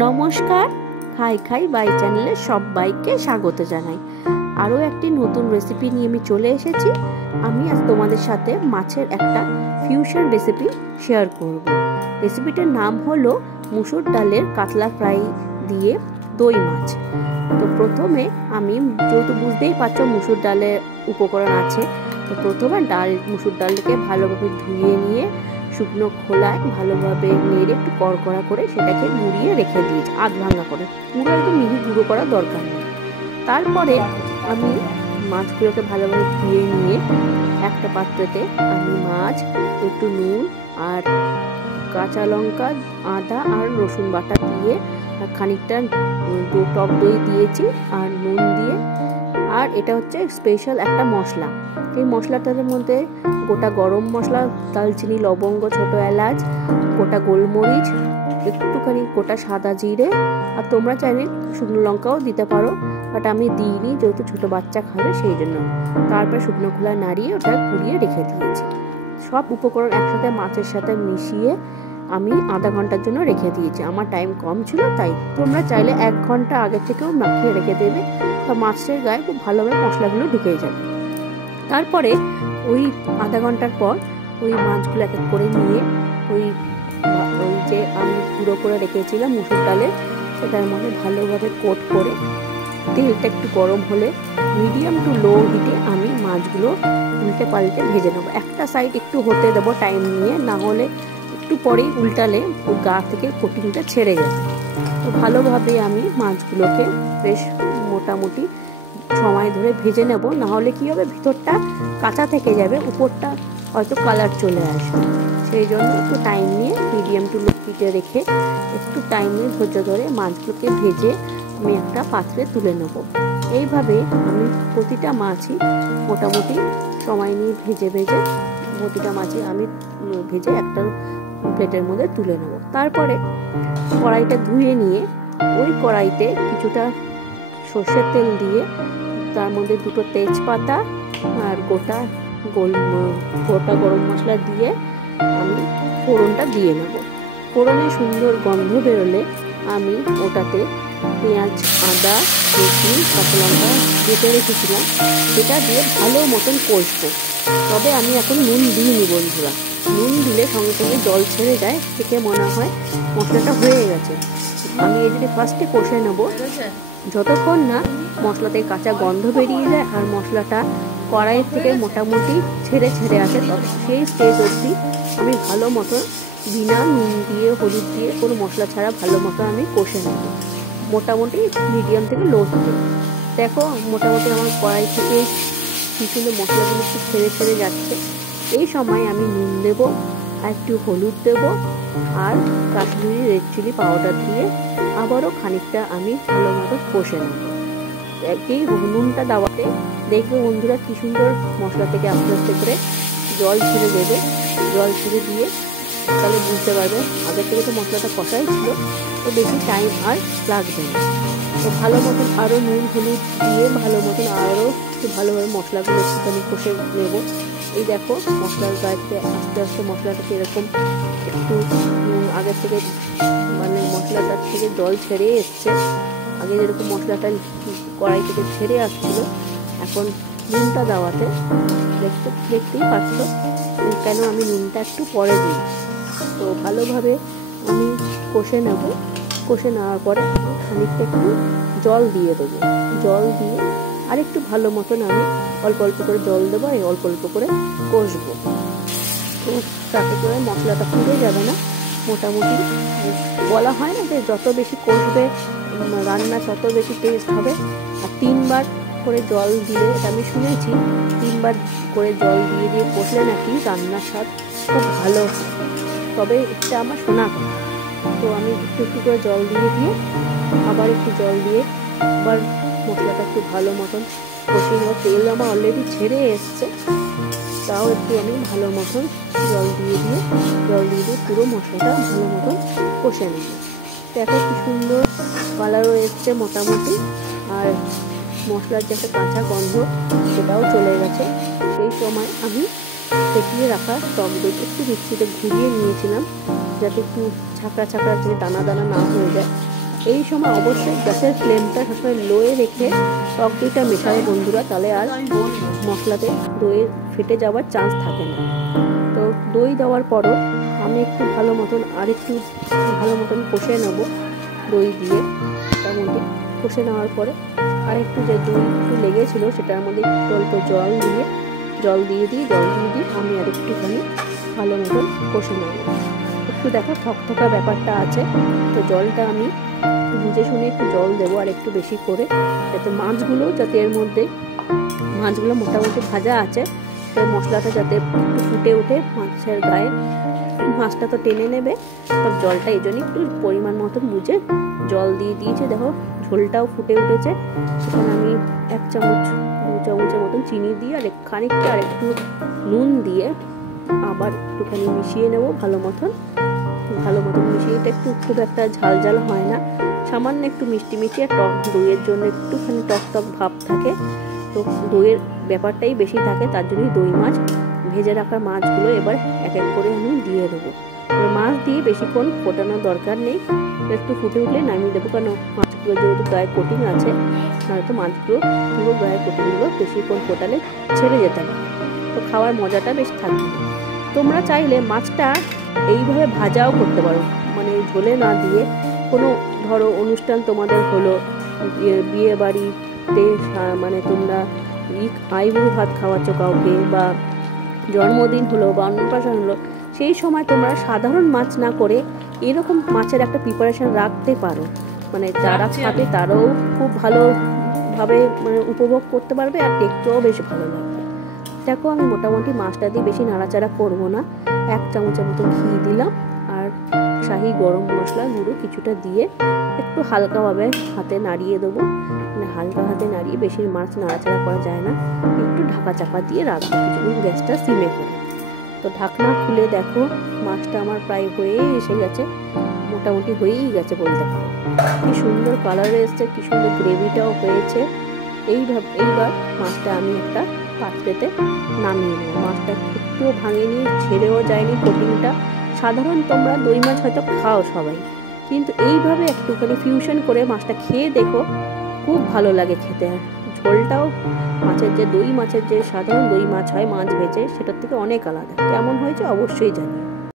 নমস্কার, খাই খাই বাই চ্যানেলে সবাইকে স্বাগত জানাই। আরও একটি নতুন রেসিপি নিয়ে আমি চলে এসেছি। আমি আজ তোমাদের সাথে মাছের একটা ফিউশন রেসিপি শেয়ার করব। রেসিপিটার নাম হলো মুসুর ডালের কাতলা ফ্রাই দিয়ে দই মাছ। তো প্রথমে আমি, যেহেতু বুঝতেই পারছো মুসুর ডালের উপকরণ আছে, তো প্রথমে মুসুর ডালটাকে ভালোভাবে ধুয়ে নিয়ে শুকনো খোলায় ভালোভাবে নেড়ে একটু কড়কড়া করে সেটাকে গুঁড়িয়ে রেখে দিয়েছি, আধ ভাঙা করে। পুরো একদম মিহি গুঁড়ো করার দরকার নেই। তারপরে আমি মাছগুলোকে ভালোভাবে ধুয়ে নিয়ে একটা পাত্রতে আমি মাছ, একটু নুন আর কাঁচা লঙ্কা, আদা আর রসুন বাটা দিয়ে খানিকটা টক দই দিয়েছি আর নুন দিয়ে। আর এটা হচ্ছে স্পেশাল একটা মশলা। এই মশলাটার মধ্যে গোটা গরম মশলা, দালচিনি, লবঙ্গ, ছোট এলাচ, গোটা গোলমরিচ, একটুখানি গোটা সাদা জিরে, আর তোমরা চাইলে শুকনো লঙ্কাও দিতে পারো, বাট আমি দিইনি যেহেতু ছোট বাচ্চা খাবে সেই জন্য। তারপর শুকনো খোলা নাড়িয়ে ওটা কুড়িয়ে রেখে দিয়েছি। সব উপকরণ একসাথে মাছের সাথে মিশিয়ে আমি আধা ঘন্টার জন্য রেখে দিয়েছি। আমার টাইম কম ছিল তাই। তোমরা চাইলে 1 ঘন্টা আগে থেকেও মাখিয়ে রেখে দেবে, তা মাছের গায়ে খুব ভালোভাবে মশলাগুলো ঢুকে যাবে। তারপরে ওই আধা ঘন্টার পর ওই মাছগুলো এক এক করে নিয়ে ওই যে আমি গুঁড়ো করে রেখেছিলাম মুসুর ডালে, সেটার মধ্যে ভালোভাবে কোট করে তেলটা একটু গরম হলে মিডিয়াম টু লো হিটে আমি মাছগুলো উল্টে পাল্টে ভেজে নেবো। একটা সাইড একটু হতে দেবো টাইম নিয়ে, না হলে একটু পরেই উল্টালে গা থেকে কোটিংটা ছেড়ে যাবে। তো ভালোভাবে আমি মাছগুলোকে বেশ মোটামুটি সময় ধরে ভেজে নেব, না হলে কি হবে, ভিতরটা কাঁচা থেকে যাবে, উপরটা হয়তো কালার চলে আসবে। সেই জন্য একটু টাইম নিয়ে মিডিয়াম টু লো হিটে রেখে একটু টাইম নিয়ে ধৈর্য ধরে মাছগুলোকে ভেজে আমি একটা পাত্রে তুলে নেব। এইভাবে আমি প্রতিটা মাছই মোটামুটি সময় নিয়ে ভেজে প্রতিটা মাছই আমি ভেজে একটা প্লেটের মধ্যে তুলে নেব। তারপরে কড়াইটা ধুয়ে নিয়ে ওই কড়াইতে কিছুটা সর্ষের তেল দিয়ে তার মধ্যে 2টো তেজপাতা আর গোটা গরম মশলা দিয়ে আমি ফোড়নটা দিয়ে নেব। ফোড়নে সুন্দর গন্ধ বেরোলে আমি ওটাতে পেঁয়াজ, আদা, রসুন, কাঁচা লঙ্কা বেটে রেখেছিলাম সেটা দিয়ে ভালো মতন কষবো। তবে আমি এখন নুন দিইনি বন্ধুরা। নুন দিলে সঙ্গে সঙ্গে জল ছেড়ে যায়, থেকে মনে হয় মশলাটা হয়ে গেছে। আমি এটাকে ফার্স্টে কষে নেব যতক্ষণ না মশলা থেকে কাঁচা গন্ধ বেরিয়ে যায় আর মশলাটা কড়াইয়ের থেকে মোটামুটি ছেড়ে আসে, তবে সেই স্টেজ অবধি আমি ভালো মতো বিনা নুন দিয়ে, হলুদ দিয়ে, কোনো মশলা ছাড়া ভালো মতো আমি কষে নেব, মোটামুটি মিডিয়াম থেকে লো হিটে। দেখো মোটামুটি আমার কড়াই থেকে কি সুন্দর মশলাগুলো একটু ছেড়ে যাচ্ছে। এই সময় আমি নুন দেব আর একটু হলুদ দেব আর কাশ্মীরি রেড চিলি পাউডার দিয়ে আবারও খানিকটা আমি ভালো মতো কষে নেব। এই নুনটা দেওয়াতে দেখবে বন্ধুরা কি সুন্দর মশলা থেকে আস্তে আস্তে করে জল ছেড়ে দেবে। জল ছেড়ে দিয়ে তাহলে বুঝতে পারবে আগের থেকে তো মশলাটা কষাই ছিল, তো বেশি টাইম আর লাগবে না। তো ভালো মতন আরও নুন হলুদ দিয়ে ভালো মতন আরও একটু ভালোভাবে মশলাগুলো একটুখানি কষে নেব। এই দেখো মশলার গায়ে আস্তে আস্তে মশলাটাকে এরকম একটু আগের থেকে মানে মশলাটার থেকে জল ছেড়ে এসছে। আগে যেরকম মশলাটা কড়াই থেকে ছেড়ে আসছিল, এখন নুনটা দেওয়াতে দেখতেই পাচ্ছ কেন আমি নুনটা একটু পরে দিই। তো ভালোভাবে আমি কষে নেব। কষে নেওয়ার পরে খানিকটা একটু জল দিয়ে দেবো। জল দিয়ে আর একটু ভালো মতন আমি অল্প অল্প করে জল দেবো, আর অল্প অল্প করে কষবো। তো তাতে করে মশলাটা পুড়ে যাবে না। মোটামুটি বলা হয় না যে যত বেশি কষবে রান্না তত বেশি টেস্ট হবে। আর 3 বার করে জল দিলে, এটা আমি শুনেছি, 3 বার করে জল দিয়ে কষলে নাকি রান্নার স্বাদ খুব ভালো। তবে এটা আমার শোনা কথা। তো আমি একটু করে জল দিয়ে আবার একটু জল দিয়ে আবার মশলাটা একটু ভালো মতন কষিয়ে নেব। তেল আমার অলরেডি ছেড়ে এসছে, তাও একটু আমি ভালো মতন জল দিয়ে পুরো মশলাটা ভালো মতন কষে নেব। দেখো কি সুন্দর কালারও এসছে মোটামুটি, আর মশলার যে একটা কাঁচা গন্ধ সেটাও চলে গেছে। সেই সময় আমি ফেটিয়ে রাখা টক দই একটু মিক্সিতে ঘুরিয়ে নিয়েছিলাম, যাতে একটু ছাঁকড়া যে দানা না হয়ে যায়। এই সময় অবশ্যই গ্যাসের ফ্লেমটা সবসময় লোয়ে রেখে টক দইটা মেশাবে বন্ধুরা, তাহলে আর মশলাতে দইয়ের ফেটে যাওয়ার চান্স থাকে না। তো দই দেওয়ার পরও আমি একটু ভালো মতন কষে নেব দই দিয়ে। তার মধ্যে কষে নেওয়ার পরে আর একটু যে দই একটু লেগেছিলো সেটার মধ্যে অল্প জল দিয়ে দিই আমি আর একটুখানি ভালো মতন কষে নেব। একটু দেখো থকথকা ব্যাপারটা আছে, তো জলটা আমি বুঝে শুনে একটু জল দেবো আর একটু বেশি করে, যাতে মাছগুলো মোটামুটি ভাজা আছে, তো মশলাটা যাতে একটু ফুটে উঠে মাছের গায়ে, মাছটা তো টেনে নেবে। তার জলটা এই জন্য একটু পরিমাণ মতন বুঝে জল দিয়ে দিয়েছি। দেখো ঝোলটাও ফুটে উঠেছে। সেখানে আমি 1 চামচ 2 চামচের মতন চিনি দিয়ে আর খানিকটা আর একটু নুন দিয়ে আবার একটুখানি মিশিয়ে নেব ভালো মতন মিশিয়ে। এটা একটু খুব একটা ঝাল হয় না, সামান্য একটু মিষ্টি আর টক, দইয়ের জন্য একটুখানি টক ভাব থাকে, তো দইয়ের ব্যাপারটাই বেশি থাকে, তার জন্যই দই মাছ ভেজে রাখার মাছগুলো এবার এক এক করে আমি দিয়ে দেবো। মাছ দিয়ে বেশিক্ষণ ফোটানোর দরকার নেই, একটু ফুটে উঠলে নামিয়ে দেবো, কারণ মাছগুলো যেহেতু গায়ে কোটিং আছে, নয়তো মাছগুলো পুরো গায়ে কোটিংগুলো বেশিক্ষণ ফোটালে ছেড়ে যেতে পারে, তো খাওয়ার মজাটা বেশ থাকবে। তোমরা চাইলে মাছটা এইভাবে ভাজাও করতে পারো, মানে ঝোলে না দিয়ে। কোনো ধরো অনুষ্ঠান তোমাদের হলো, বিয়ে বাড়িতে মানে তোমরা আইবুড়ো ভাত খাওয়াচ্ছ কাউকে, বা জন্মদিন হলো বা অন্নপ্রাশন হলো, সেই সময় তোমরা সাধারণ মাছ না করে এরকম মাছের একটা প্রিপারেশন রাখতে পারো, মানে যারা খাবে তারাও খুব ভালোভাবে মানে উপভোগ করতে পারবে আর দেখতেও বেশ ভালো লাগবে। দেখো আমি মোটামুটি মাছটা দিয়ে বেশি নাড়াচাড়া করবো না, 1 চামচের মতো ঘি দিলাম আর শাহি গরম মশলা গুঁড়ো কিছুটা দিয়ে একটু হালকাভাবে হাতে নাড়িয়ে দেবো, মানে হালকা হাতে নাড়িয়ে, বেশি মাছ নাড়াচাড়া করা যায় না, একটু ঢাকা চাপা দিয়ে রাখবো কিছুদিন, গ্যাসটা সিমে করে। তো ঢাকনা খুলে দেখো মাছটা আমার প্রায় হয়ে এসে গেছে, মোটামুটি হয়েই গেছে বলতে পারো। কি সুন্দর কালার এসছে, কি সুন্দর গ্রেভিটাও হয়েছে। এইবার মাছটা আমি একটা পাত্রেতে নামিয়ে নেব। মাছটা একটুও ভাঙেনি, ছেড়েও যায়নি কোটিংটা। সাধারণ তোমরা দই মাছ হয়তো খাও সবাই, কিন্তু এইভাবে একটুখানি ফিউশন করে মাছটা খেয়ে দেখো, খুব ভালো লাগে খেতে। ঝোলটাও মাছের যে সাধারণ দই মাছ হয় মাছ ভেজে, সেটার থেকে অনেক আলাদা। কেমন হয়েছে অবশ্যই জানিও।